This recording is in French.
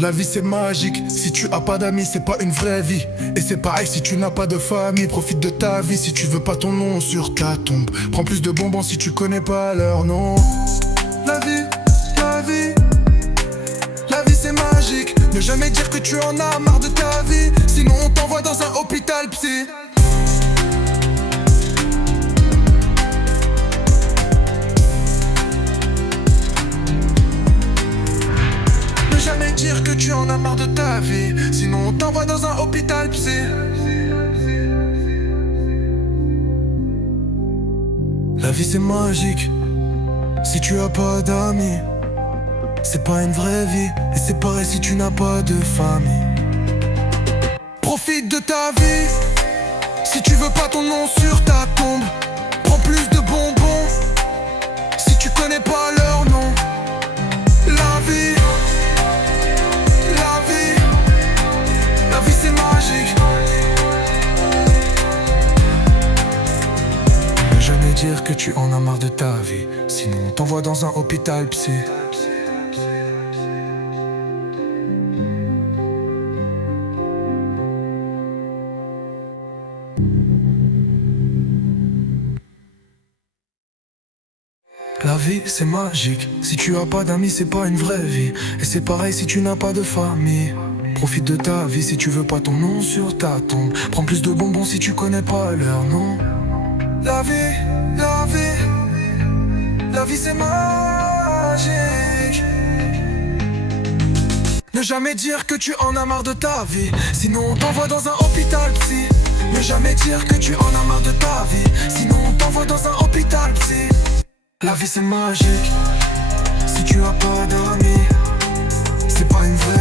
La vie c'est magique, si tu as pas d'amis c'est pas une vraie vie. Et c'est pareil si tu n'as pas de famille, profite de ta vie si tu veux pas ton nom sur ta tombe. Prends plus de bonbons si tu connais pas leur nom. La vie, la vie, la vie c'est magique. Ne jamais dire que tu en as marre de ta vie, sinon on t'envoie dans un hôpital psy. Ne jamais dire que tu en as marre de ta vie, sinon on t'envoie dans un hôpital psy. La vie c'est magique, si tu as pas d'amis, c'est pas une vraie vie. Et c'est pareil si tu n'as pas de famille. Profite de ta vie, si tu veux pas ton nom sur ta tombe. Prends plus de bonbons, si tu connais pas leur nom. La vie, la vie, la vie c'est magique. Ne jamais dire que tu en as marre de ta vie, sinon on t'envoie dans un hôpital psy. La vie c'est magique, si tu as pas d'amis c'est pas une vraie vie. Et c'est pareil si tu n'as pas de famille. Profite de ta vie si tu veux pas ton nom sur ta tombe. Prends plus de bonbons si tu connais pas leur nom. La vie, la vie, la vie c'est magique. Ne jamais dire que tu en as marre de ta vie, sinon on t'envoie dans un hôpital psy. Ne jamais dire que tu en as marre de ta vie, sinon on t'envoie dans un hôpital psy. La vie c'est magique, si tu as pas d'amis, c'est pas une vraie